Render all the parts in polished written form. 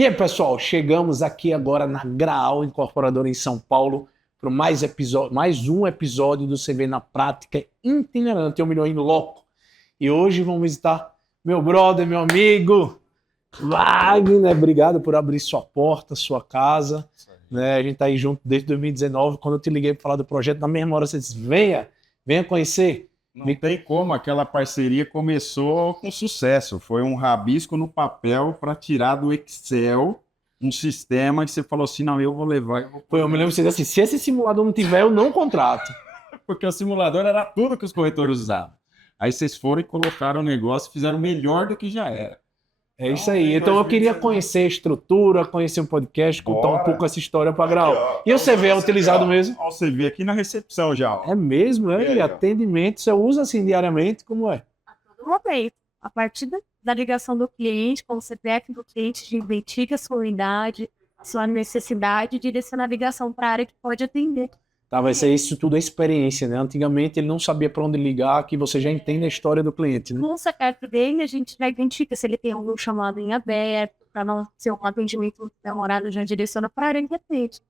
E aí, pessoal, chegamos aqui agora na Graal Incorporadora em São Paulo para mais um episódio do CV na Prática itinerante, 1 milhão em loco. E hoje vamos visitar meu brother, meu amigo, Wagner. Obrigado por abrir sua porta, sua casa. Né? A gente está aí junto desde 2019. Quando eu te liguei para falar do projeto, na mesma hora você disse, venha conhecer. Não tem como, aquela parceria começou com sucesso. Foi um rabisco no papel para tirar do Excel um sistema que você falou assim, não, eu vou levar. Eu me lembro que você disse assim, se esse simulador não tiver, eu não contrato. Porque o simulador era tudo que os corretores usavam. Aí vocês foram e colocaram o negócio e fizeram melhor do que já era. É isso aí. Então eu queria conhecer a estrutura, conhecer um podcast, contar um pouco essa história para Graal. E o CV é utilizado mesmo? Ó, o CV aqui na recepção já. Ó. É mesmo, é? E atendimento, você usa assim diariamente? Como é? A todo momento. A partir da ligação do cliente, com o CPF do cliente, identifica a sua unidade, sua necessidade, direciona a ligação para a área que pode atender. Tá, vai ser isso tudo a experiência, né? Antigamente ele não sabia para onde ligar, que você já entende a história do cliente, né? Com o CPF dele, a gente já identifica se ele tem algum chamado em aberto, para não ser um atendimento demorado, já direciona para a área que atende.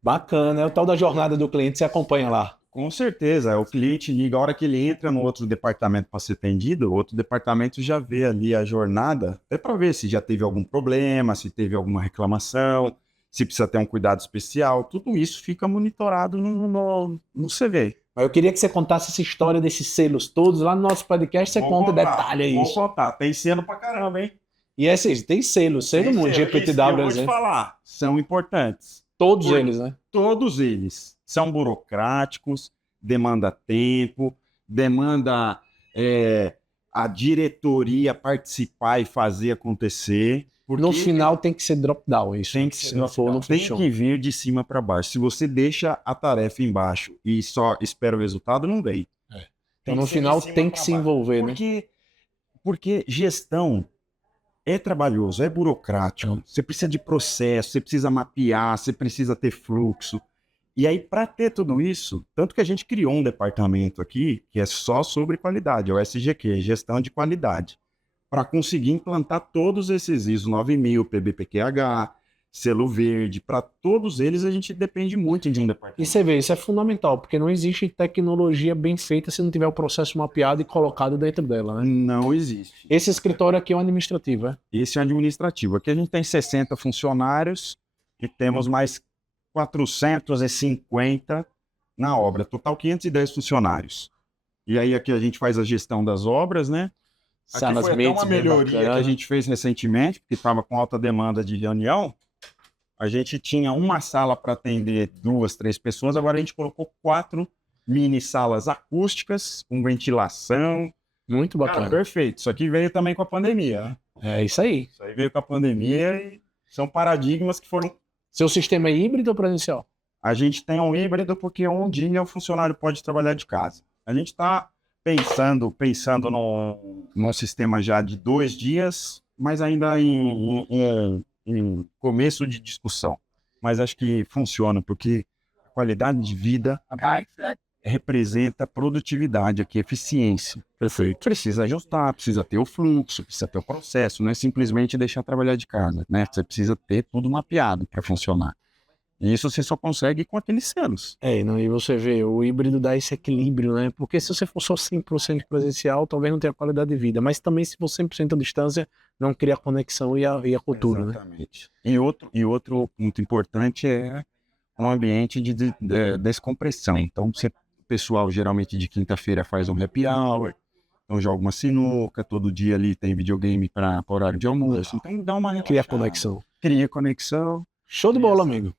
Bacana, é o tal da jornada do cliente, você acompanha lá. Com certeza, o cliente liga, a hora que ele entra no outro departamento para ser atendido, o outro departamento já vê ali a jornada, é para ver se já teve algum problema, se teve alguma reclamação, se precisa ter um cuidado especial, tudo isso fica monitorado no CV. Mas eu queria que você contasse essa história desses selos todos, lá no nosso podcast você conta detalhe aí. Vou contar, tem selo pra caramba, hein? E é assim, tem selo mundo, GPTW, eu vou te falar, são importantes. Todos eles, né? Todos eles são burocráticos, demanda tempo, demanda a diretoria participar e fazer acontecer. No final tem que ser drop-down, isso. Tem que ser, não funciona. Que vir de cima para baixo. Se você deixa a tarefa embaixo e só espera o resultado, não vem. Então no final tem que se envolver, né? Porque gestão é trabalhoso, é burocrático. Você precisa de processo, você precisa mapear, você precisa ter fluxo. E aí, para ter tudo isso, tanto que a gente criou um departamento aqui que é só sobre qualidade, é o SGQ, Gestão de Qualidade, para conseguir implantar todos esses ISO 9000, PBPQH, selo verde, para todos eles a gente depende muito de um departamento. E você vê, isso é fundamental, porque não existe tecnologia bem feita se não tiver o processo mapeado e colocado dentro dela, né? Não existe. Esse escritório aqui é o administrativo, é? Esse é o administrativo. Aqui a gente tem 60 funcionários e temos mais 450 na obra. Total 510 funcionários. E aí aqui a gente faz a gestão das obras, né? Aqui foi até uma melhoria que a gente fez recentemente, porque estava com alta demanda de reunião. A gente tinha uma sala para atender 2, 3 pessoas, agora a gente colocou 4 mini salas acústicas, com ventilação. Muito bacana. Cara, perfeito. Isso aqui veio também com a pandemia, né? É isso aí. Isso aí veio com a pandemia e são paradigmas que foram... Seu sistema é híbrido ou presencial? A gente tem um híbrido porque um dia o funcionário pode trabalhar de casa. A gente está pensando no sistema já de 2 dias, mas ainda em começo de discussão. Mas acho que funciona, porque a qualidade de vida representa produtividade aqui, eficiência. Perfeito. Precisa ajustar, precisa ter o fluxo, precisa ter o processo, não é simplesmente deixar trabalhar de casa, né? Você precisa ter tudo mapeado para funcionar. E isso você só consegue com aqueles selos. E você vê, o híbrido dá esse equilíbrio, né? Porque se você for só 100% presencial, talvez não tenha qualidade de vida. Mas também se for 100% à distância, não cria a conexão e a cultura, exatamente, né? E outro muito importante é um ambiente de descompressão. Então, o pessoal geralmente de quinta-feira faz um happy hour, então joga uma sinuca, todo dia ali tem videogame para horário de almoço. Então dá uma... Cria conexão. Cria conexão. Show de bola, amigo.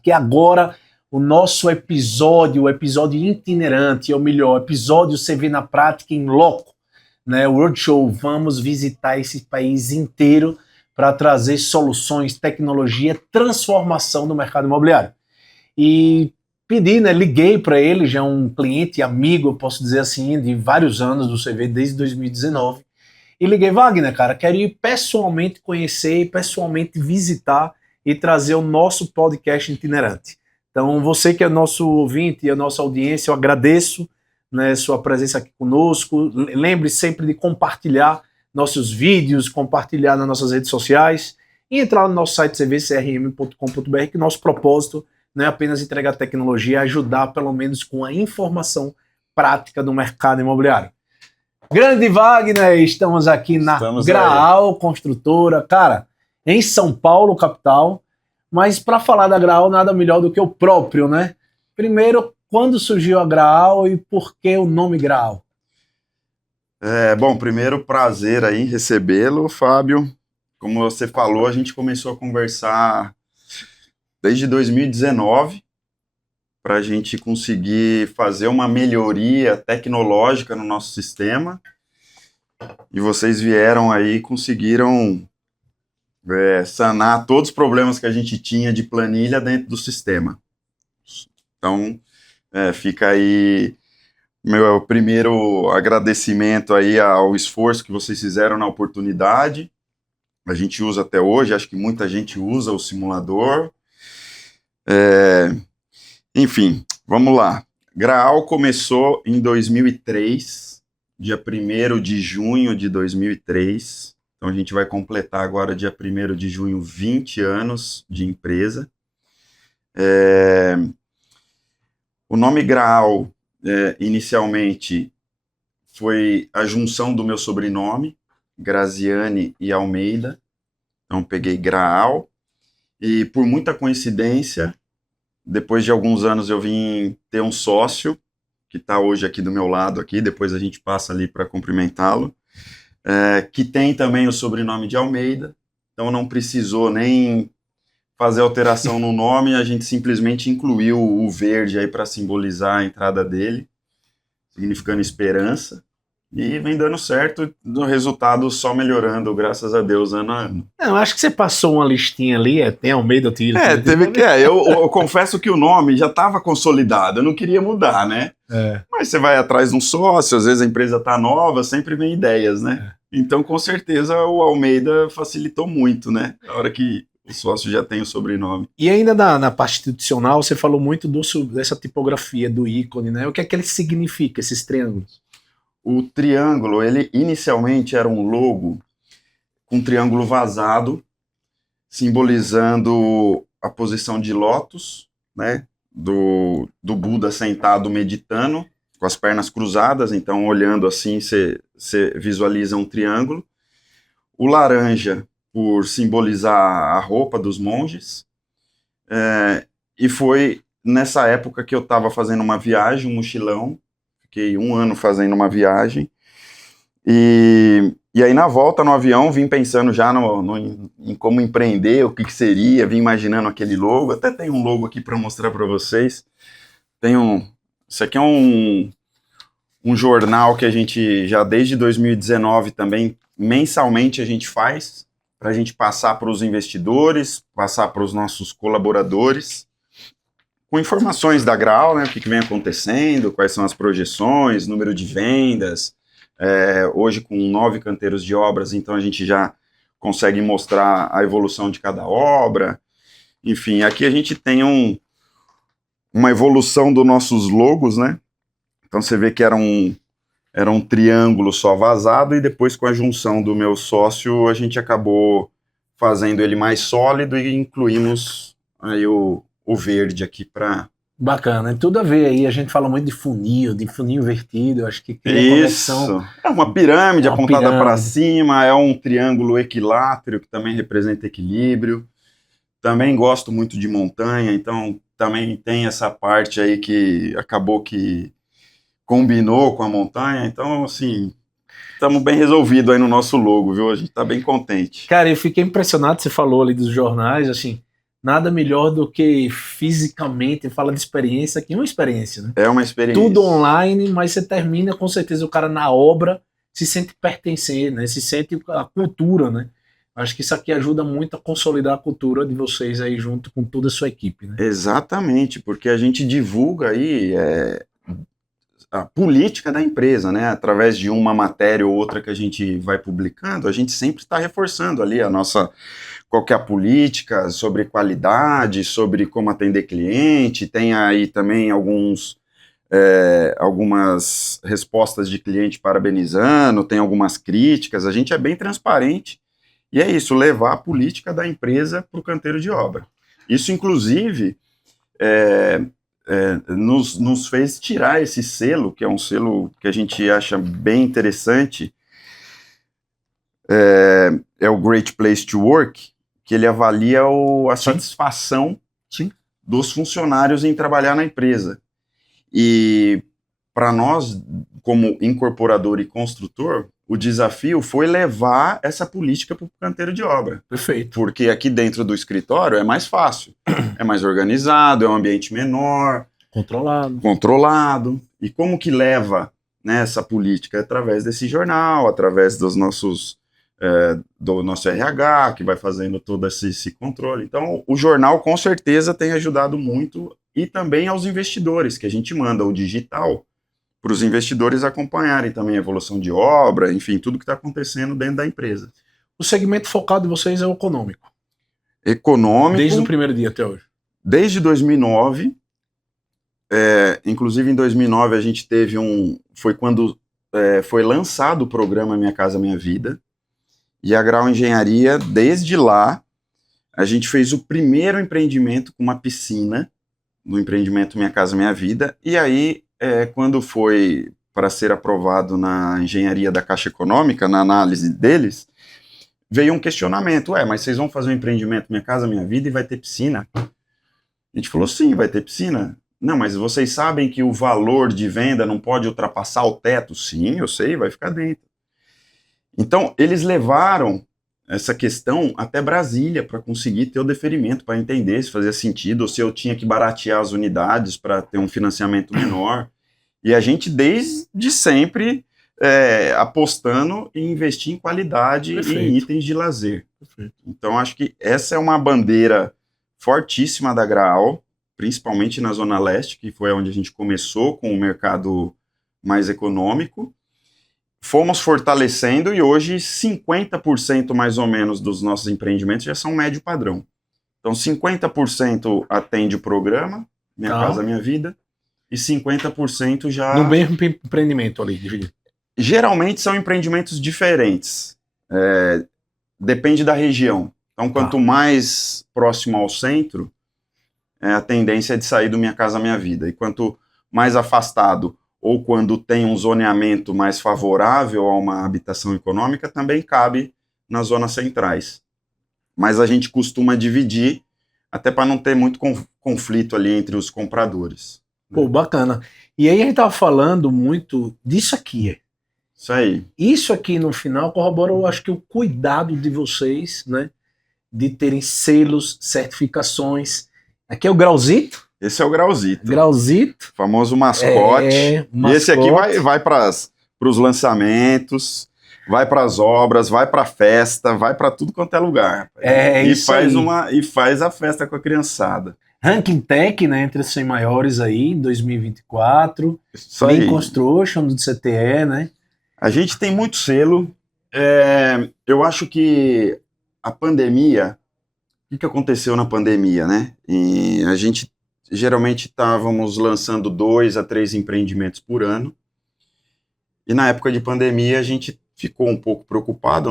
Que agora o nosso episódio, o episódio itinerante, ou melhor, episódio CV na Prática em loco, né? Roadshow, vamos visitar esse país inteiro para trazer soluções, tecnologia, transformação do mercado imobiliário. E pedi, né? Liguei para ele, já é um cliente e amigo, eu posso dizer assim, de vários anos do CV, desde 2019. E liguei, Wagner, cara, quero ir pessoalmente conhecer, pessoalmente visitar e trazer o nosso podcast itinerante. Então, você que é nosso ouvinte e a nossa audiência, eu agradeço, né, sua presença aqui conosco. Lembre sempre de compartilhar nossos vídeos, compartilhar nas nossas redes sociais e entrar no nosso site cvcrm.com.br, que o nosso propósito não é apenas entregar tecnologia, é ajudar pelo menos com a informação prática do mercado imobiliário. Grande Wagner, estamos aqui na Graal Construtora, cara, em São Paulo, capital, mas para falar da Graal, nada melhor do que o próprio, né? Primeiro, quando surgiu a Graal e por que o nome Graal? Bom, primeiro prazer aí em recebê-lo, Fábio. Como você falou, a gente começou a conversar desde 2019 para a gente conseguir fazer uma melhoria tecnológica no nosso sistema. E vocês vieram aí e conseguiram sanar todos os problemas que a gente tinha de planilha dentro do sistema. Então, fica aí meu primeiro agradecimento aí ao esforço que vocês fizeram na oportunidade. A gente usa até hoje, acho que muita gente usa o simulador. Enfim, vamos lá. Graal começou em 2003, dia 1º de junho de 2003. Então a gente vai completar agora, dia 1º de junho, 20 anos de empresa. O nome Graal, inicialmente, foi a junção do meu sobrenome, Graziani e Almeida. Então peguei Graal e, por muita coincidência, depois de alguns anos eu vim ter um sócio, que está hoje aqui do meu lado, aqui, depois a gente passa ali para cumprimentá-lo, que tem também o sobrenome de Almeida, então não precisou nem fazer alteração no nome, a gente simplesmente incluiu o verde aí para simbolizar a entrada dele, significando esperança, e vem dando certo, o resultado só melhorando, graças a Deus, ano a ano. Não, acho que você passou uma listinha ali, tem Almeida, Tiro. Eu confesso que o nome já estava consolidado, eu não queria mudar, né? Mas você vai atrás de um sócio, às vezes a empresa está nova, sempre vem ideias, né? Então, com certeza, o Almeida facilitou muito, né? A hora que o sócio já tem o sobrenome. E ainda na parte institucional, você falou muito dessa tipografia do ícone, né? O que é que ele significa, esses triângulos? O triângulo, ele inicialmente era um logo com um triângulo vazado, simbolizando a posição de lótus, né, do Buda sentado meditando, com as pernas cruzadas, então olhando assim, você visualiza um triângulo. O laranja, por simbolizar a roupa dos monges, e foi nessa época que eu estava fazendo uma viagem, um mochilão, fiquei 1 ano fazendo uma viagem, e aí na volta no avião vim pensando já em como empreender, o que seria, vim imaginando aquele logo, até tem um logo aqui para mostrar para vocês, isso aqui é um jornal que a gente já desde 2019 também, mensalmente a gente faz, para a gente passar para os investidores, passar para os nossos colaboradores, com informações da Graal, né, o que vem acontecendo, quais são as projeções, número de vendas, hoje com 9 canteiros de obras, então a gente já consegue mostrar a evolução de cada obra, enfim, aqui a gente tem uma evolução dos nossos logos, né, então você vê que era um triângulo só vazado, e depois com a junção do meu sócio, a gente acabou fazendo ele mais sólido e incluímos aí o verde aqui para... Bacana, tudo a ver aí, a gente fala muito de funil invertido, eu acho que cria conexão. É uma pirâmide apontada para cima, é um triângulo equilátero que também representa equilíbrio. Também gosto muito de montanha, então também tem essa parte aí que acabou que combinou com a montanha, então assim, estamos bem resolvidos aí no nosso logo, viu? A gente está bem contente. Cara, eu fiquei impressionado, você falou ali dos jornais, assim, nada melhor do que fisicamente, fala de experiência, que é uma experiência, né? É uma experiência. Tudo online, mas você termina, com certeza, o cara na obra se sente pertencer, né? Se sente a cultura, né? Acho que isso aqui ajuda muito a consolidar a cultura de vocês aí junto com toda a sua equipe, né? Exatamente, porque a gente divulga aí a política da empresa, né? Através de uma matéria ou outra que a gente vai publicando, a gente sempre está reforçando ali qual que é a política sobre qualidade, sobre como atender cliente. Tem aí também algumas respostas de cliente parabenizando, tem algumas críticas. A gente é bem transparente e é isso, levar a política da empresa para o canteiro de obra. Isso, inclusive, nos fez tirar esse selo, que é um selo que a gente acha bem interessante, é o Great Place to Work, que ele avalia a satisfação dos funcionários em trabalhar na empresa. E para nós, como incorporador e construtor, o desafio foi levar essa política para o canteiro de obra. Perfeito. Porque aqui dentro do escritório é mais fácil, é mais organizado, é um ambiente menor, controlado. E como que leva, né, essa política? Através desse jornal, através do nosso RH, que vai fazendo todo esse controle. Então, o jornal com certeza tem ajudado muito, e também aos investidores, que a gente manda o digital para os investidores acompanharem também a evolução de obra, enfim, tudo que está acontecendo dentro da empresa. O segmento focado de vocês é o econômico. Econômico. Desde o primeiro dia até hoje. Desde 2009. Inclusive em 2009 a gente teve foi quando foi lançado o programa Minha Casa Minha Vida. E a Grau Engenharia, desde lá, a gente fez o primeiro empreendimento com uma piscina, no empreendimento Minha Casa Minha Vida. E aí, quando foi para ser aprovado na engenharia da Caixa Econômica, na análise deles, veio um questionamento: mas vocês vão fazer um empreendimento Minha Casa Minha Vida e vai ter piscina? A gente falou: sim, vai ter piscina. Não, mas vocês sabem que o valor de venda não pode ultrapassar o teto? Sim, eu sei, vai ficar dentro. Então, eles levaram essa questão até Brasília para conseguir ter o deferimento, para entender se fazia sentido ou se eu tinha que baratear as unidades para ter um financiamento menor. E a gente, desde sempre, apostando em investir em qualidade e em itens de lazer. Perfeito. Então, acho que essa é uma bandeira fortíssima da Graal, principalmente na Zona Leste, que foi onde a gente começou com o mercado mais econômico. Fomos fortalecendo e hoje 50% mais ou menos dos nossos empreendimentos já são médio padrão. Então 50% atende o programa Minha Casa Minha Vida e 50% já... No mesmo empreendimento ali, dividido. Geralmente são empreendimentos diferentes. Depende da região. Então quanto mais próximo ao centro, a tendência é de sair do Minha Casa Minha Vida. E quanto mais afastado, ou quando tem um zoneamento mais favorável a uma habitação econômica, também cabe nas zonas centrais. Mas a gente costuma dividir, até para não ter muito conflito ali entre os compradores. Pô, bacana. E aí a gente estava falando muito disso aqui. Isso aí. Isso aqui, no final, corrobora, eu acho que o cuidado de vocês, né, de terem selos, certificações. Aqui é o Grauzito. Esse é o Grauzito. Grauzito. Famoso mascote. Mascote. E esse aqui vai para os lançamentos, vai para as obras, vai para a festa, vai para tudo quanto é lugar. E faz a festa com a criançada. Ranking Tech, né, entre os 100 maiores aí, em 2024. Isso aí. Lean Construction, do CTE, né? A gente tem muito selo. Eu acho que a pandemia... O que aconteceu na pandemia, né? E a gente geralmente estávamos lançando 2 a 3 empreendimentos por ano. E na época de pandemia a gente ficou um pouco preocupado,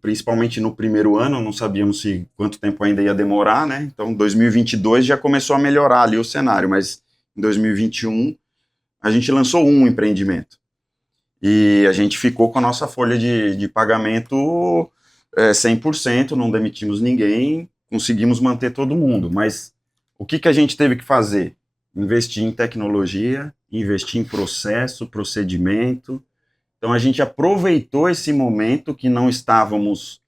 principalmente no primeiro ano, não sabíamos quanto tempo ainda ia demorar, né? Então 2022 já começou a melhorar ali o cenário, mas em 2021 a gente lançou um empreendimento. E a gente ficou com a nossa folha de pagamento 100%, não demitimos ninguém, conseguimos manter todo mundo, mas o que a gente teve que fazer? Investir em tecnologia, investir em processo, procedimento. Então a gente aproveitou esse momento que não estávamos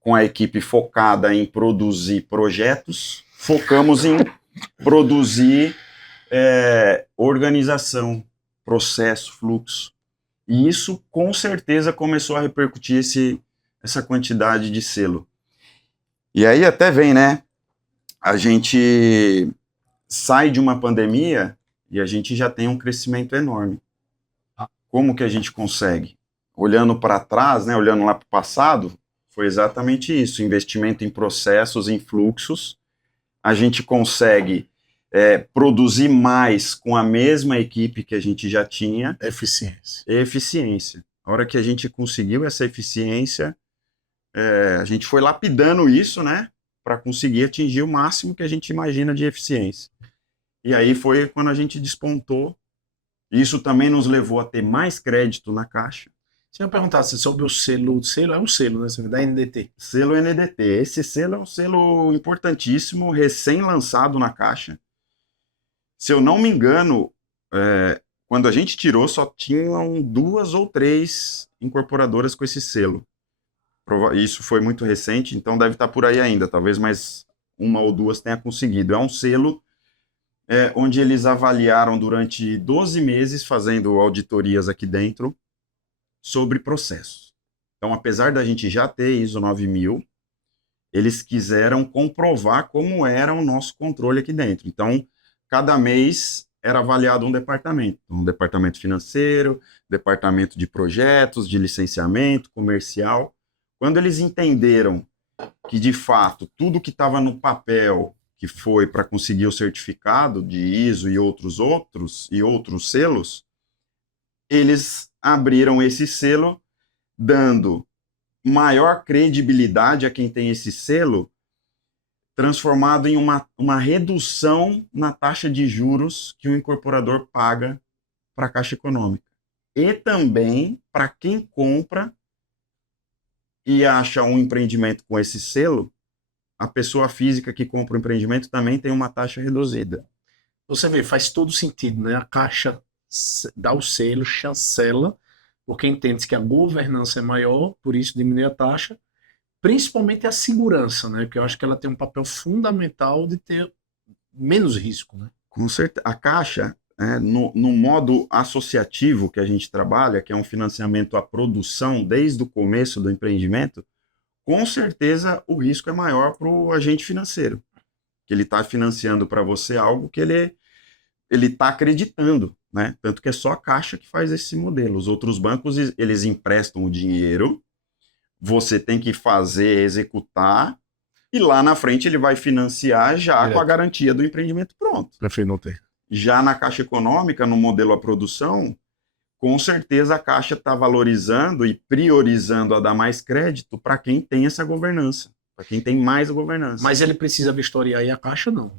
com a equipe focada em produzir projetos, focamos em produzir organização, processo, fluxo. E isso com certeza começou a repercutir essa quantidade de selo. E aí até vem, né? A gente sai de uma pandemia e a gente já tem um crescimento enorme. como que a gente consegue? Olhando para trás, né, olhando lá para o passado, foi exatamente isso, investimento em processos, em fluxos, a gente consegue produzir mais com a mesma equipe que a gente já tinha. Eficiência. Eficiência. A hora que a gente conseguiu essa eficiência, a gente foi lapidando isso, né, para conseguir atingir o máximo que a gente imagina de eficiência. E aí foi quando a gente despontou. Isso também nos levou a ter mais crédito na Caixa. Se eu perguntasse sobre o selo é um selo, né? Da NDT. Selo NDT. Esse selo é um selo importantíssimo, recém-lançado na Caixa. Se eu não me engano, quando a gente tirou, só tinham 2 ou 3 incorporadoras com esse selo. Isso foi muito recente, então deve estar por aí ainda. Talvez mais 1 ou 2 tenha conseguido. É um selo onde eles avaliaram durante 12 meses, fazendo auditorias aqui dentro, sobre processos. Então, apesar da gente já ter ISO 9000, eles quiseram comprovar como era o nosso controle aqui dentro. Então, cada mês era avaliado um departamento. Um departamento financeiro, departamento de projetos, de licenciamento, comercial. Quando eles entenderam que, de fato, tudo que estava no papel, que foi para conseguir o certificado de ISO e outros selos, eles abriram esse selo, dando maior credibilidade a quem tem esse selo, transformado em uma redução na taxa de juros que o incorporador paga para a Caixa Econômica. E também para quem compra e acha um empreendimento com esse selo, a pessoa física que compra o empreendimento também tem uma taxa reduzida. Você vê, faz todo sentido, né? A Caixa dá o selo, chancela, porque entende que a governança é maior, por isso diminui a taxa, principalmente a segurança, né? Porque eu acho que ela tem um papel fundamental de ter menos risco, né? Com certeza. A Caixa, no modo associativo que a gente trabalha, que é um financiamento à produção desde o começo do empreendimento, com certeza o risco é maior para o agente financeiro, que ele está financiando para você algo que ele está acreditando, né? Tanto que é só a Caixa que faz esse modelo. Os outros bancos, eles emprestam o dinheiro, você tem que executar, e lá na frente ele vai financiar já Direto. com a garantia do empreendimento pronto. Prefiro não ter. Já na Caixa Econômica, no modelo à produção, com certeza a Caixa está valorizando e priorizando a dar mais crédito para quem tem essa governança, para quem tem mais governança. Mas ele precisa vistoriar e a Caixa não.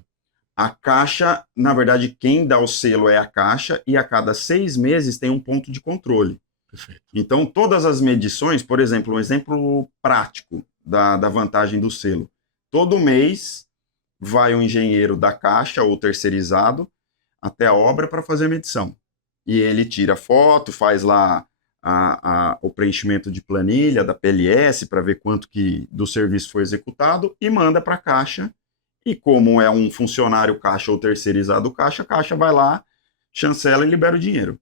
A Caixa, na verdade, quem dá o selo é a Caixa, e a cada 6 meses tem um ponto de controle. Perfeito. Então, todas as medições, por exemplo, um exemplo prático da vantagem do selo. Todo mês vai um engenheiro da Caixa ou terceirizado até a obra para fazer a medição. E ele tira foto, faz lá o preenchimento de planilha da PLS para ver quanto que do serviço foi executado e manda para a Caixa. E como é um funcionário Caixa ou terceirizado Caixa, a Caixa vai lá, chancela e libera o dinheiro.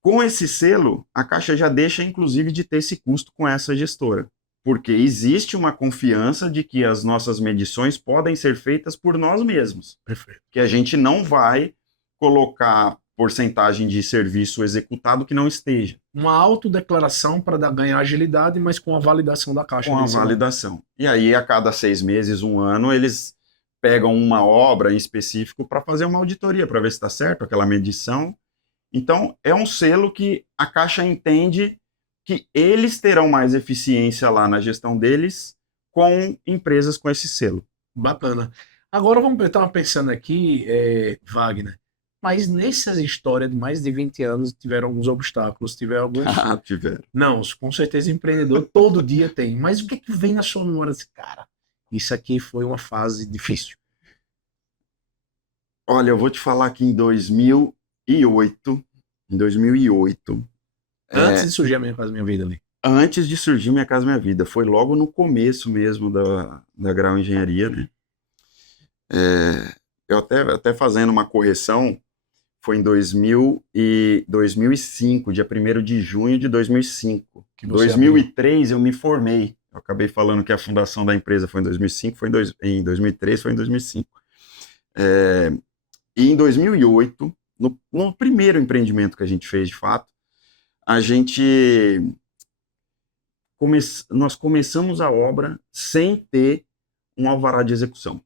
Com esse selo, a Caixa já deixa, inclusive, de ter esse custo com essa gestora. Porque existe uma confiança de que as nossas medições podem ser feitas por nós mesmos. Perfeito. Que a gente não vai colocar porcentagem de serviço executado que não esteja. Uma autodeclaração para ganhar agilidade, mas com a validação da Caixa. Com a validação. E aí, a cada 6 meses, 1 ano, eles pegam uma obra em específico para fazer uma auditoria, para ver se está certo aquela medição. Então, é um selo que a Caixa entende que eles terão mais eficiência lá na gestão deles com empresas com esse selo. Bacana. Agora, eu estava pensando aqui, Wagner, mas nessas histórias de mais de 20 anos tiveram alguns obstáculos, tiveram alguns... Tiveram. Não, com certeza empreendedor todo dia tem. Mas o que é que vem na sua memória desse cara? Isso aqui foi uma fase difícil. Olha, eu vou te falar que em 2008, Antes de surgir a Minha Casa Minha Vida ali. Antes de surgir Minha Casa Minha Vida, foi logo no começo mesmo da Grau Engenharia, né? Eu até fazendo uma correção, foi em 2005, dia 1º de junho de 2005. Em 2003 eu me formei. Eu acabei falando que a fundação da empresa foi em 2005, em 2003 foi em 2005. E em 2008, no primeiro empreendimento que a gente fez de fato, a gente nós começamos a obra sem ter um alvará de execução.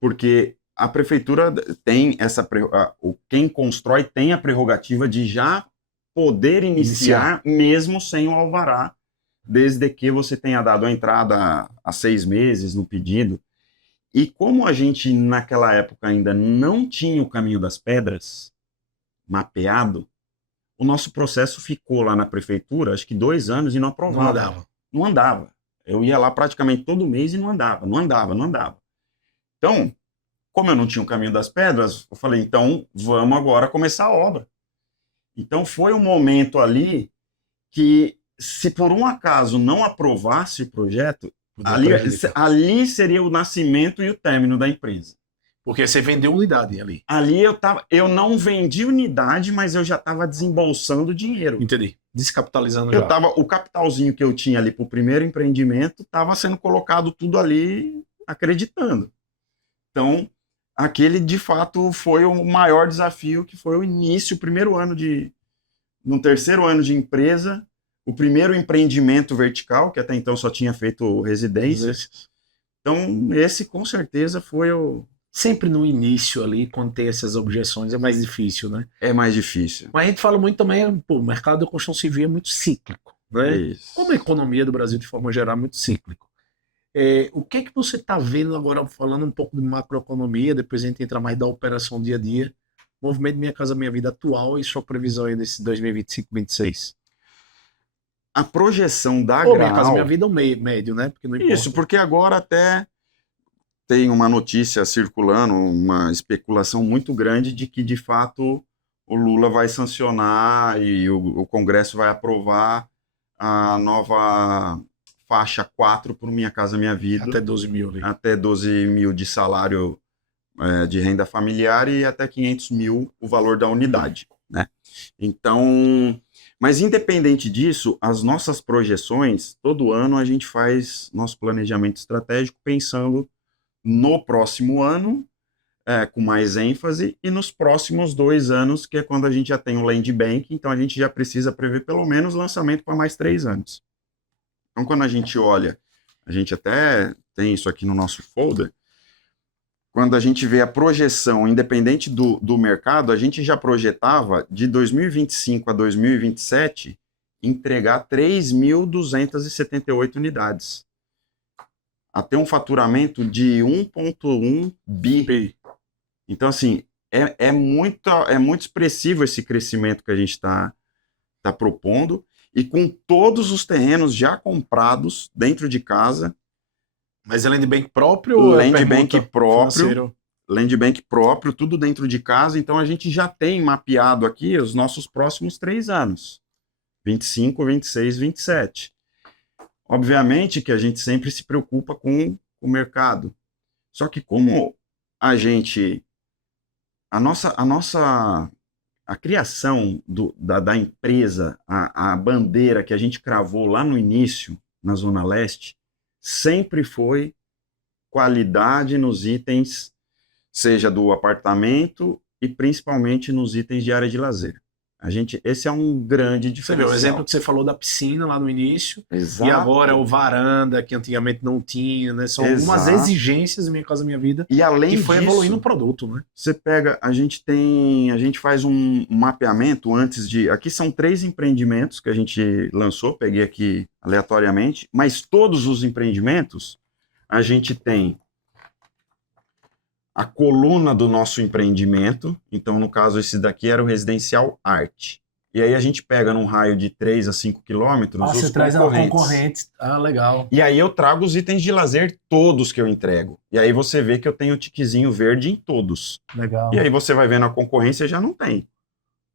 Porque a prefeitura tem quem constrói tem a prerrogativa de já poder iniciar mesmo sem o alvará, desde que você tenha dado a entrada há 6 meses no pedido. E como a gente, naquela época, ainda não tinha o Caminho das Pedras mapeado, o nosso processo ficou lá na prefeitura, acho que 2 anos, e não aprovava. Não andava. Eu ia lá praticamente todo mês e não andava. Então, como eu não tinha o Caminho das Pedras, eu falei, então vamos agora começar a obra. Então foi um momento ali que, se por um acaso não aprovasse o projeto, ali seria o nascimento e o término da empresa. Porque você vendeu unidade ali. Ali eu não vendi unidade, mas eu já estava desembolsando dinheiro. Entendi. Descapitalizando já. O capitalzinho que eu tinha ali para o primeiro empreendimento estava sendo colocado tudo ali acreditando. Então, aquele de fato foi o maior desafio, que foi o início, o primeiro ano no terceiro ano de empresa, o primeiro empreendimento vertical, que até então só tinha feito residências. Então, esse com certeza foi o... Sempre no início ali, quando tem essas objeções, é mais difícil, né? É mais difícil. Mas a gente fala muito também, o mercado da construção civil é muito cíclico, né? Isso. Como a economia do Brasil, de forma geral, é muito cíclico. O que que você está vendo agora, falando um pouco de macroeconomia, depois a gente entra mais da operação dia a dia, movimento Minha Casa Minha Vida atual e sua previsão aí desse 2025-26? A projeção da Ou Graal... Minha Casa Minha Vida ou médio, né? Porque não importa. Isso, porque agora até tem uma notícia circulando, uma especulação muito grande de que, de fato, o Lula vai sancionar e o Congresso vai aprovar a nova faixa 4 para o Minha Casa Minha Vida. Até 12 mil ali. Até 12 mil de salário de renda familiar e até 500 mil o valor da unidade, né? Então, mas independente disso, as nossas projeções, todo ano a gente faz nosso planejamento estratégico pensando no próximo ano, com mais ênfase, e nos próximos 2 anos, que é quando a gente já tem o Land Bank, então a gente já precisa prever pelo menos lançamento para mais 3 anos. Então, quando a gente olha, a gente até tem isso aqui no nosso folder, quando a gente vê a projeção, independente do mercado, a gente já projetava de 2025 a 2027 entregar 3.278 unidades. A ter um faturamento de 1,1 bi. Então, assim, é muito expressivo esse crescimento que a gente está propondo, e com todos os terrenos já comprados dentro de casa. Mas é Land Bank próprio ou Land Bank próprio, financeiro? Land Bank próprio, tudo dentro de casa. Então, a gente já tem mapeado aqui os nossos próximos 3 anos. 25, 26, 27. Obviamente que a gente sempre se preocupa com o mercado. Só que como a criação da empresa, a bandeira que a gente cravou lá no início, na Zona Leste, sempre foi qualidade nos itens, seja do apartamento e principalmente nos itens de área de lazer. Esse é um grande diferencial. Você vê, o exemplo que você falou da piscina lá no início, Exato. E agora o varanda, que antigamente não tinha, né? São algumas exigências da Minha Casa Minha Vida, e além que foi disso, evoluindo o produto, né? Você pega, a gente faz um mapeamento antes de... Aqui são 3 empreendimentos que a gente lançou, peguei aqui aleatoriamente, mas todos os empreendimentos, a gente tem a coluna do nosso empreendimento. Então, no caso, esse daqui era o Residencial Arte. E aí a gente pega num raio de 3 a 5 quilômetros os você traz ela concorrente. Ah, legal. E aí eu trago os itens de lazer todos que eu entrego. E aí você vê que eu tenho o tiquezinho verde em todos. Legal. E aí você vai vendo a concorrência, já não tem.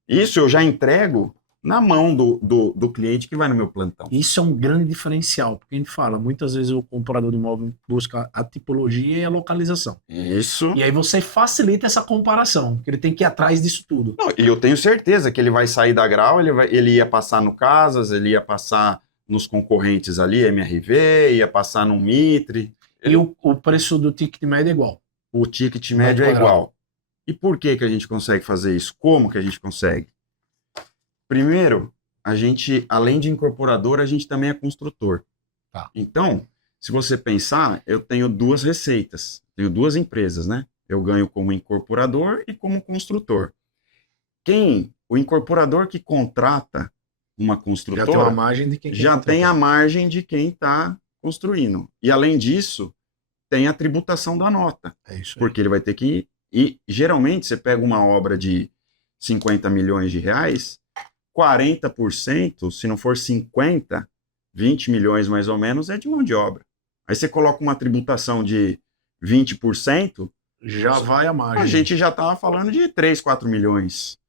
Isso eu já entrego na mão do cliente que vai no meu plantão. Isso é um grande diferencial, porque a gente fala, muitas vezes o comprador de imóvel busca a tipologia e a localização. Isso. E aí você facilita essa comparação, porque ele tem que ir atrás disso tudo. Não, e eu tenho certeza que ele vai sair da Graal, ele ia passar no Casas, ele ia passar nos concorrentes ali, MRV, ia passar no Mitre. E o preço do ticket médio é igual. O ticket médio é igual. E por que a gente consegue fazer isso? Como que a gente consegue? Primeiro, a gente, além de incorporador, a gente também é construtor. Tá. Então, se você pensar, eu tenho duas receitas, tenho duas empresas, né? Eu ganho como incorporador e como construtor. O incorporador que contrata uma Já construtora, tem uma margem de quem já quer tem a contratar. margem de quem está construindo. E, além disso, tem a tributação da nota, É isso aí. porque ele vai ter que... E, geralmente, você pega uma obra de 50 milhões de reais, 40%, se não for 50, 20 milhões mais ou menos, é de mão de obra. Aí você coloca uma tributação de 20%, Já vai a margem. a gente já estava falando de 3, 4 milhões.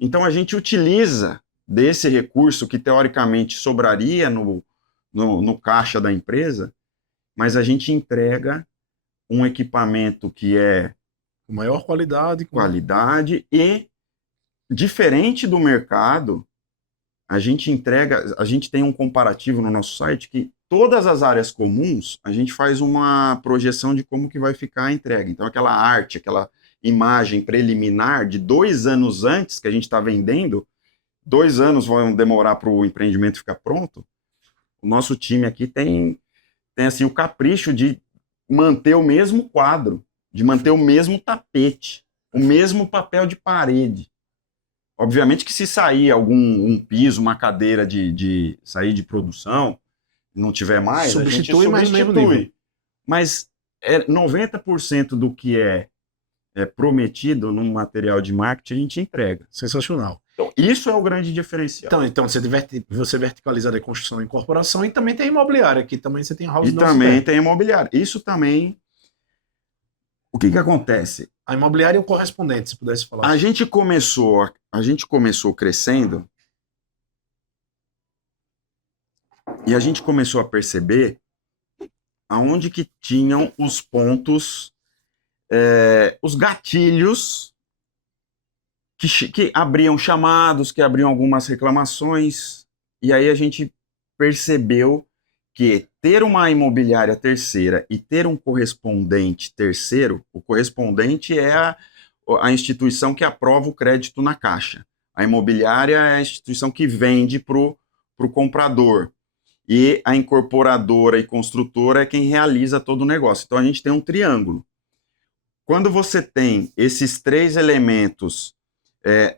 Então, a gente utiliza desse recurso que, teoricamente, sobraria no caixa da empresa, mas a gente entrega um equipamento que é Com maior qualidade. qualidade e, diferente do mercado, a gente tem um comparativo no nosso site que todas as áreas comuns, a gente faz uma projeção de como que vai ficar a entrega. Então, aquela arte, aquela imagem preliminar de 2 anos antes que a gente está vendendo, 2 anos vão demorar para o empreendimento ficar pronto. O nosso time aqui tem assim, o capricho de manter o mesmo quadro, de manter o mesmo tapete, o mesmo papel de parede. Obviamente que se sair um piso, uma cadeira de sair de produção, não tiver mais, Substitui, a gente mas no mesmo nível. substitui. Mas 90% do que é prometido no material de marketing a gente entrega. Sensacional. Então, isso é o grande diferencial. Então você verticaliza a construção e incorporação e também tem imobiliária, que também você tem house E também tem imobiliário. Isso também... O que acontece? A imobiliária e o correspondente, se pudesse falar. A gente começou crescendo e a gente começou a perceber aonde que tinham os pontos, os gatilhos que abriam chamados, que abriam algumas reclamações, e aí a gente percebeu que ter uma imobiliária terceira e ter um correspondente terceiro, o correspondente é a instituição que aprova o crédito na Caixa. A imobiliária é a instituição que vende para o comprador. E a incorporadora e construtora é quem realiza todo o negócio. Então, a gente tem um triângulo. Quando você tem esses 3 elementos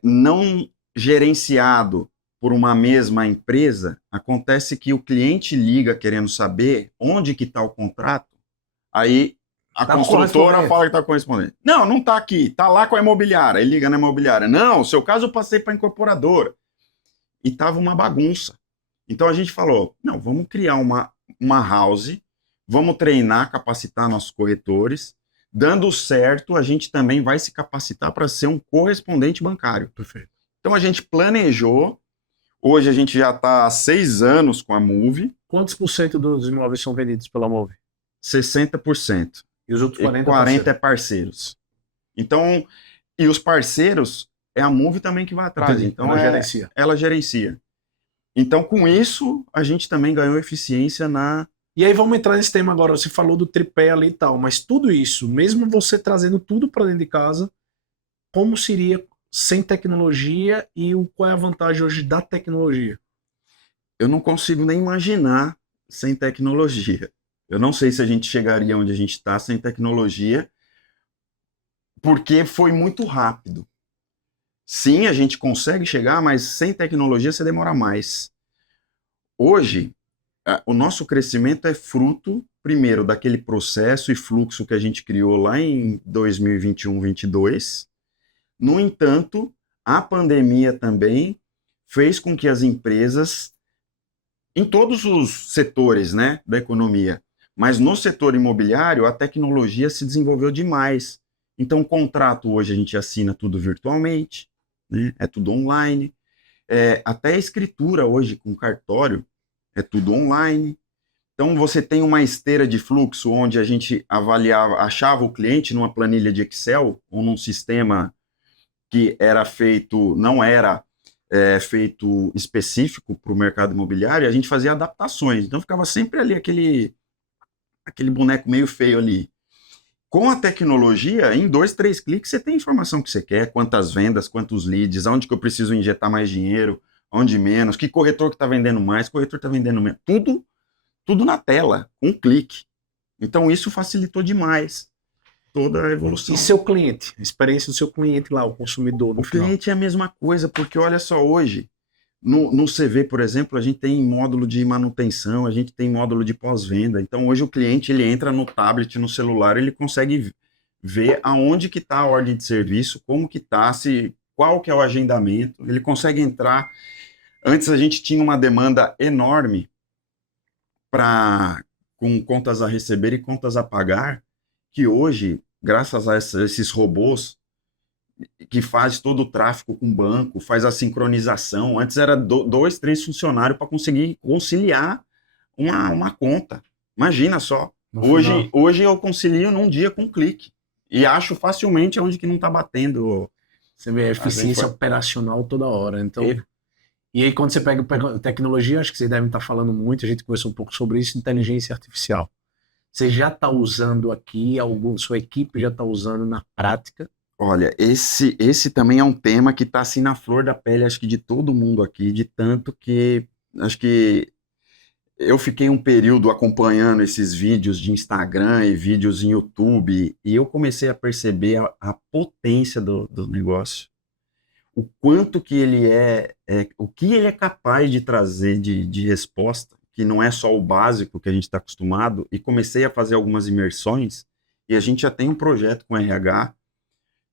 não gerenciado por uma mesma empresa, acontece que o cliente liga querendo saber onde que está o contrato, aí a construtora fala que está correspondente. Não está aqui, está lá com a imobiliária. Aí liga na imobiliária. Não, o seu caso eu passei para a incorporadora. E estava uma bagunça. Então a gente falou, não, vamos criar uma house, vamos treinar, capacitar nossos corretores. Dando certo, a gente também vai se capacitar para ser um correspondente bancário. Perfeito. Então a gente planejou. Hoje a gente já está há 6 anos com a Move. Quantos por cento dos imóveis são vendidos pela Move? 60%. E os outros E 40% é parceiros. Então, e os parceiros é a Move também que vai atrás. Entendi. Então Ela gerencia. Ela gerencia. Então, com isso, a gente também ganhou eficiência na... E aí vamos entrar nesse tema agora. Você falou do tripé ali e tal, mas tudo isso, mesmo você trazendo tudo para dentro de casa, como seria sem tecnologia e qual é a vantagem hoje da tecnologia? Eu não consigo nem imaginar sem tecnologia. Eu não sei se a gente chegaria onde a gente está sem tecnologia, porque foi muito rápido. Sim, a gente consegue chegar, mas sem tecnologia você demora mais. Hoje, o nosso crescimento é fruto, primeiro, daquele processo e fluxo que a gente criou lá em 2021, 2022. No entanto, a pandemia também fez com que as empresas, em todos os setores, né, da economia, mas no setor imobiliário, a tecnologia se desenvolveu demais. Então, o contrato hoje a gente assina tudo virtualmente, né, é tudo online. Até a escritura hoje com cartório é tudo online. Então, você tem uma esteira de fluxo onde a gente achava o cliente numa planilha de Excel ou num sistema que era feito, não era feito específico para o mercado imobiliário, a gente fazia adaptações. Então, ficava sempre ali aquele boneco meio feio ali. Com a tecnologia, em 2, 3 cliques, você tem a informação que você quer, quantas vendas, quantos leads, onde que eu preciso injetar mais dinheiro, onde menos, que corretor que está vendendo mais, corretor está vendendo menos. Tudo na tela, um clique. Então isso facilitou demais toda a evolução. E seu cliente, a experiência do seu cliente lá, o consumidor no O final. cliente é a mesma coisa, porque olha só, hoje, no CV, por exemplo, a gente tem módulo de manutenção, a gente tem módulo de pós-venda. Então hoje o cliente ele entra no tablet, no celular, ele consegue ver aonde que está a ordem de serviço, como que está, qual que é o agendamento, ele consegue entrar. Antes a gente tinha uma demanda enorme com contas a receber e contas a pagar, que hoje, graças a esses robôs que faz todo o tráfego com o banco, faz a sincronização, antes era 2, 3 funcionários para conseguir conciliar uma conta. Imagina só, hoje eu concilio num dia com um clique e acho facilmente onde que não está batendo. Você vê a eficiência operacional toda hora. Então, e aí quando você pega tecnologia, acho que vocês devem estar falando muito, a gente conversou um pouco sobre isso, inteligência artificial. Você já está usando aqui, sua equipe já está usando na prática? Olha, esse também é um tema que está assim na flor da pele, acho que de todo mundo aqui, de tanto que acho que eu fiquei um período acompanhando esses vídeos de Instagram e vídeos em YouTube e eu comecei a perceber a potência do negócio, o quanto que ele o que ele é capaz de trazer de resposta, que não é só o básico que a gente está acostumado, e comecei a fazer algumas imersões e a gente já tem um projeto com RH.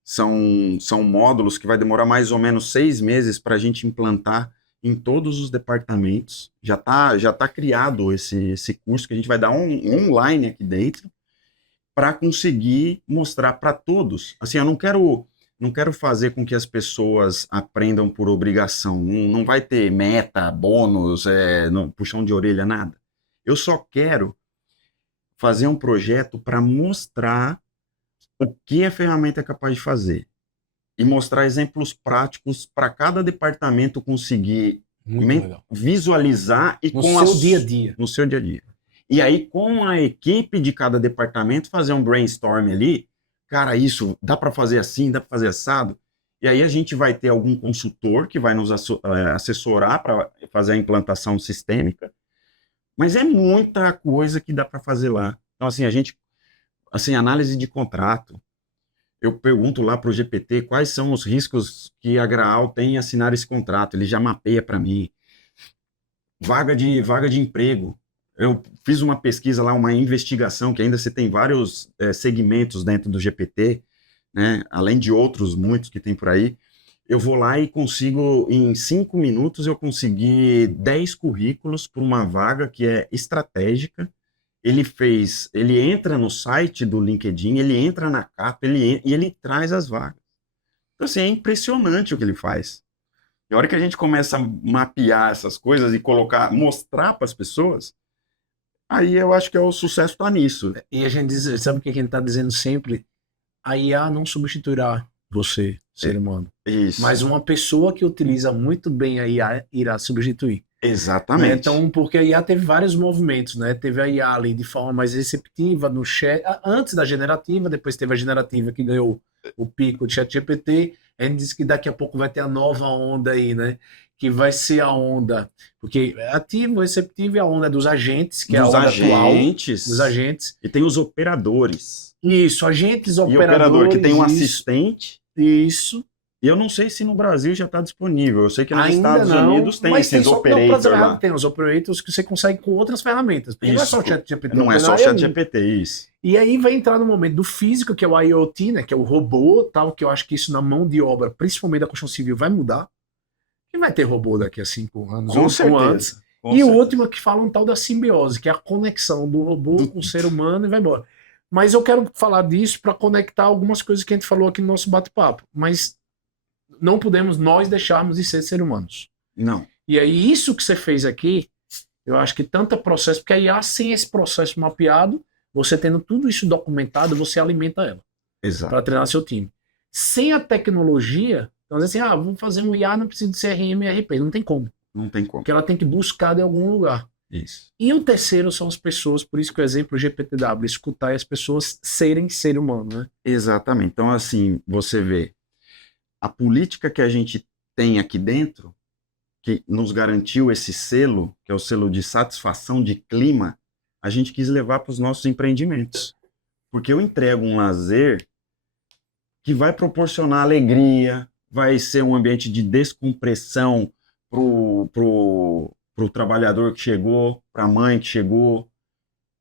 São módulos que vai demorar mais ou menos 6 meses para a gente implantar em todos os departamentos. Já tá criado esse curso que a gente vai dar online aqui dentro para conseguir mostrar para todos. Assim, eu não quero fazer com que as pessoas aprendam por obrigação. Não vai ter meta, bônus, puxão de orelha, nada. Eu só quero fazer um projeto para mostrar o que a ferramenta é capaz de fazer e mostrar exemplos práticos para cada departamento conseguir visualizar e no seu dia a dia. No seu dia a dia. E aí, com a equipe de cada departamento, fazer um brainstorm ali, cara, isso dá para fazer assim, dá para fazer assado. E aí a gente vai ter algum consultor que vai nos assessorar para fazer a implantação sistêmica, mas é muita coisa que dá para fazer lá. Então, assim, análise de contrato. Eu pergunto lá para o GPT quais são os riscos que a Graal tem em assinar esse contrato. Ele já mapeia para mim. Vaga de emprego. Eu fiz uma pesquisa lá, uma investigação, que ainda você tem vários segmentos dentro do GPT, né? Além de outros muitos que tem por aí. Eu vou lá e consigo, em 5 minutos, eu consegui 10 currículos para uma vaga que é estratégica. Ele entra no site do LinkedIn, ele entra na capa, e ele traz as vagas. Então, assim, é impressionante o que ele faz. E a hora que a gente começa a mapear essas coisas e mostrar para as pessoas, aí eu acho que o sucesso está nisso. E a gente diz, sabe o que a gente está dizendo sempre? A IA não substituirá você, ser humano. Isso. Mas uma pessoa que utiliza muito bem a IA irá substituir. Exatamente. Então, porque a IA teve vários movimentos, né? Teve a IA ali de forma mais receptiva no chat, antes da generativa, depois teve a generativa que ganhou o pico do ChatGPT. A gente disse que daqui a pouco vai ter a nova onda aí, né? Que vai ser a onda, porque ativo, receptivo e a onda dos agentes, que é a onda atual. Dos agentes. E tem os operadores. Isso, agentes, e operador, que tem um assistente. Isso. E eu não sei se no Brasil já está disponível. Eu sei que nos Estados Unidos tem esses operators lá. Tem os operators que você consegue com outras ferramentas. Não é só o ChatGPT. Não é só o ChatGPT, isso. E aí vai entrar no momento do físico, que é o IoT, né, que é o robô, tal, que eu acho que isso na mão de obra, principalmente da construção civil, vai mudar. E vai ter robô daqui a 5 anos, com ou certeza, antes. Com e certeza. o último que fala um tal da simbiose, que é a conexão do robô com o ser humano e vai embora. Mas eu quero falar disso para conectar algumas coisas que a gente falou aqui no nosso bate-papo. Mas não podemos nós deixarmos de ser seres humanos. Não. E aí isso que você fez aqui, eu acho que tanto processo, porque a IA sem esse processo mapeado, você tendo tudo isso documentado, você alimenta ela. Exato. Para treinar seu time. Sem a tecnologia, então assim, vamos fazer um IA, não precisa de CRM e RP, não tem como. Não tem como. Porque ela tem que buscar de algum lugar. Isso. E o terceiro são as pessoas, por isso que o exemplo GPTW, escutar as pessoas serem ser humano, né? Exatamente. Então, assim, você vê, a política que a gente tem aqui dentro que nos garantiu esse selo, que é o selo de satisfação de clima, a gente quis levar para os nossos empreendimentos. Porque eu entrego um lazer que vai proporcionar alegria, vai ser um ambiente de descompressão pro trabalhador que chegou, para a mãe que chegou.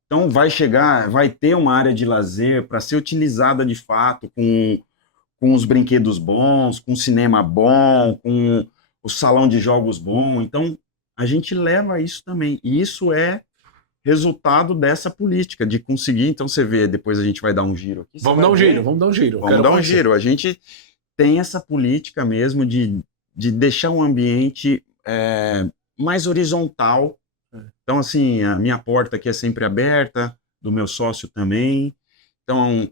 Então vai ter uma área de lazer para ser utilizada de fato, com os brinquedos bons, com o cinema bom, com o salão de jogos bom. Então, a gente leva isso também. E isso é resultado dessa política, de conseguir. Então, você vê, depois a gente vai dar um giro aqui. Vamos dar um giro. Vamos dar um giro. A gente tem essa política mesmo de deixar um ambiente mais horizontal. Então, assim, a minha porta aqui é sempre aberta, do meu sócio também. Então,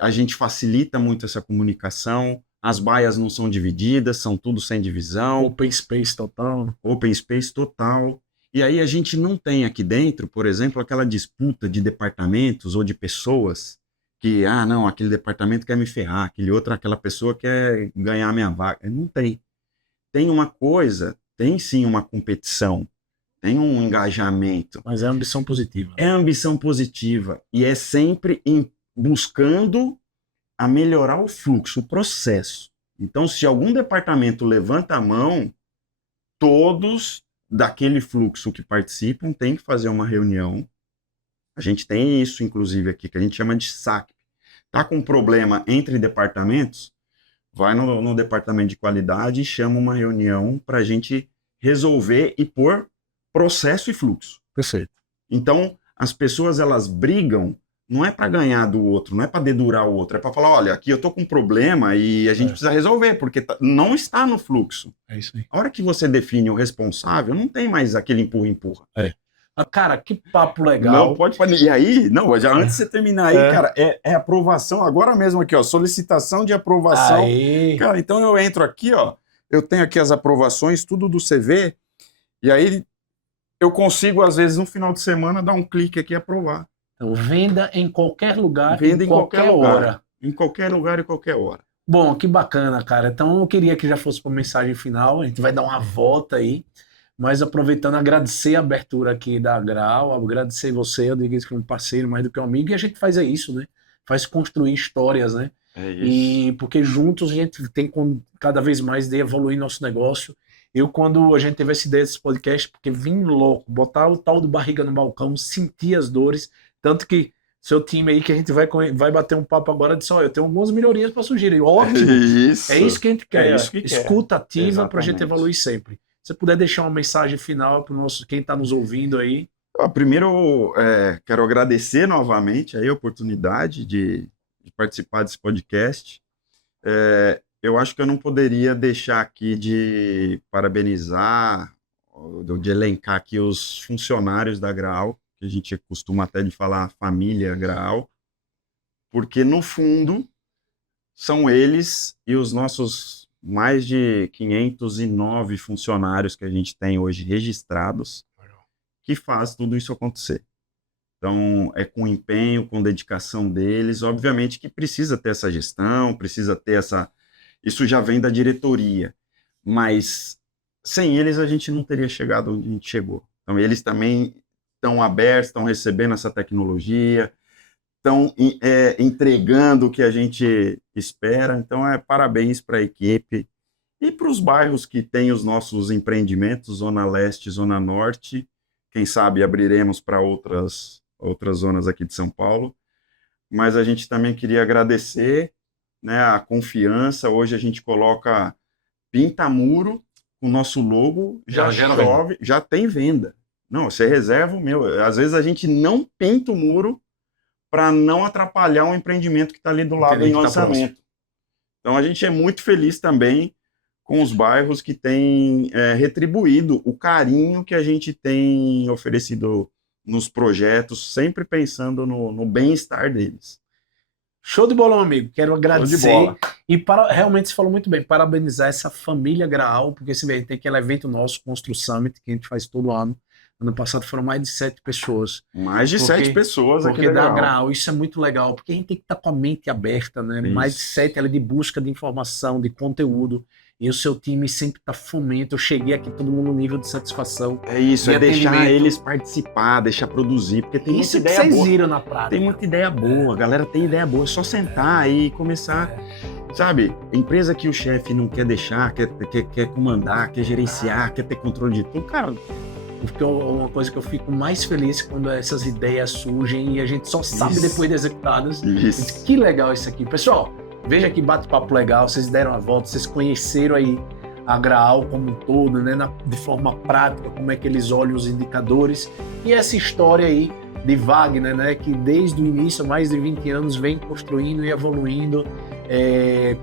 a gente facilita muito essa comunicação. As baias não são divididas, são tudo sem divisão. Open space total. Open space total. E aí a gente não tem aqui dentro, por exemplo, aquela disputa de departamentos ou de pessoas que, não, aquele departamento quer me ferrar, aquela pessoa quer ganhar minha vaga. Não tem. Tem sim uma competição, tem um engajamento. Mas é ambição positiva. É ambição positiva e é sempre buscando a melhorar o fluxo, o processo. Então, se algum departamento levanta a mão, todos daquele fluxo que participam têm que fazer uma reunião. A gente tem isso, inclusive, aqui, que a gente chama de SAC. Tá com um problema entre departamentos? Vai no departamento de qualidade e chama uma reunião para a gente resolver e pôr processo e fluxo. Perfeito. Então, as pessoas, elas brigam, não é para ganhar do outro, não é para dedurar o outro, é para falar, olha, aqui eu tô com um problema e a gente precisa resolver, porque não está no fluxo. É isso aí. A hora que você define o responsável, não tem mais aquele empurra-empurra. Cara, que papo legal. Não pode fazer. E aí, já antes de você terminar aí, cara, é aprovação, agora mesmo aqui, ó, solicitação de aprovação. Aí. Cara, então eu entro aqui, ó, eu tenho aqui as aprovações, tudo do CV, e aí eu consigo, às vezes, no final de semana, dar um clique aqui e aprovar. Então, venda em qualquer lugar, Venda em qualquer lugar. hora. Em qualquer lugar e qualquer hora. Bom, que bacana, cara. Então, eu queria que já fosse para a mensagem final. A gente vai dar uma volta aí. Mas aproveitando, agradecer a abertura aqui da Grau, agradecer você, eu digo isso como parceiro, mais do que um amigo. E a gente faz isso, né? Faz construir histórias, né? É isso. E porque juntos a gente tem cada vez mais de evoluir nosso negócio. Quando a gente teve essa ideia desse podcast, porque vim louco, botar o tal do barriga no balcão, sentir as dores. Tanto que seu time aí, que a gente vai bater um papo agora, disse, eu tenho algumas melhorias para sugerir. Ótimo. Isso. É isso que a gente quer. É isso que Escuta ativa para a gente Exatamente. evoluir sempre. Se você puder deixar uma mensagem final para quem está nos ouvindo aí. Primeiro, quero agradecer novamente aí a oportunidade de participar desse podcast. Eu acho que eu não poderia deixar aqui de parabenizar, de elencar aqui os funcionários da Graal, que a gente costuma até de falar família Graal, porque no fundo são eles e os nossos mais de 509 funcionários que a gente tem hoje registrados que faz tudo isso acontecer. Então, é com empenho, com dedicação deles, obviamente que precisa ter essa gestão, precisa ter isso já vem da diretoria, mas sem eles a gente não teria chegado onde a gente chegou. Então, eles também estão abertos, estão recebendo essa tecnologia, estão entregando o que a gente espera. Então, parabéns para a equipe e para os bairros que têm os nossos empreendimentos, Zona Leste, Zona Norte. Quem sabe abriremos para outras zonas aqui de São Paulo. Mas a gente também queria agradecer, né, a confiança. Hoje a gente coloca pinta-muro, o nosso logo já chove, já tem venda. Não, você reserva o meu. Às vezes a gente não pinta o muro para não atrapalhar um empreendimento que está ali do lado em lançamento. Então a gente é muito feliz também com os bairros que têm retribuído o carinho que a gente tem oferecido nos projetos, sempre pensando no bem-estar deles. Show de bola, amigo. Quero agradecer. E realmente você falou muito bem, parabenizar essa família Graal, porque você vê, tem aquele evento nosso, Constru Summit, que a gente faz todo ano. Ano passado foram mais de 7 pessoas. Mais de 7 pessoas aqui porque da Graal, isso é muito legal, porque a gente tem que estar com a mente aberta, né? Isso. Mais de 7 ela de busca de informação, de conteúdo. e o seu time sempre está fomento. Eu cheguei aqui, todo mundo no nível de satisfação. É isso, E é deixar atendimento. eles participar, deixar produzir, porque tem Isso muita que ideia vocês boa. viram na prática. Tem muita ideia boa, a galera tem ideia boa, é só sentar aí e começar, sabe? Empresa que o chefe não quer deixar, quer comandar, quer gerenciar, quer ter controle de tudo, cara. Porque uma coisa que eu fico mais feliz quando essas ideias surgem e a gente só sabe Isso. depois de executadas. Isso. Que legal isso aqui. Pessoal, veja que bate-papo legal, vocês deram a volta, vocês conheceram aí a Graal como um todo, né, de forma prática, como é que eles olham os indicadores. E essa história aí de Wagner, né, que desde o início, há mais de 20 anos, vem construindo e evoluindo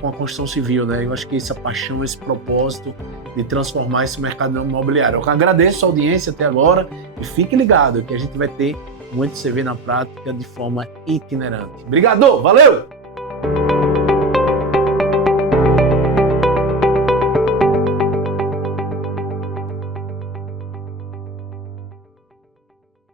com a construção civil, né? Eu acho que essa paixão, esse propósito de transformar esse mercado imobiliário. Eu agradeço a audiência até agora e fique ligado que a gente vai ter muito CV na prática de forma itinerante. Obrigado, valeu!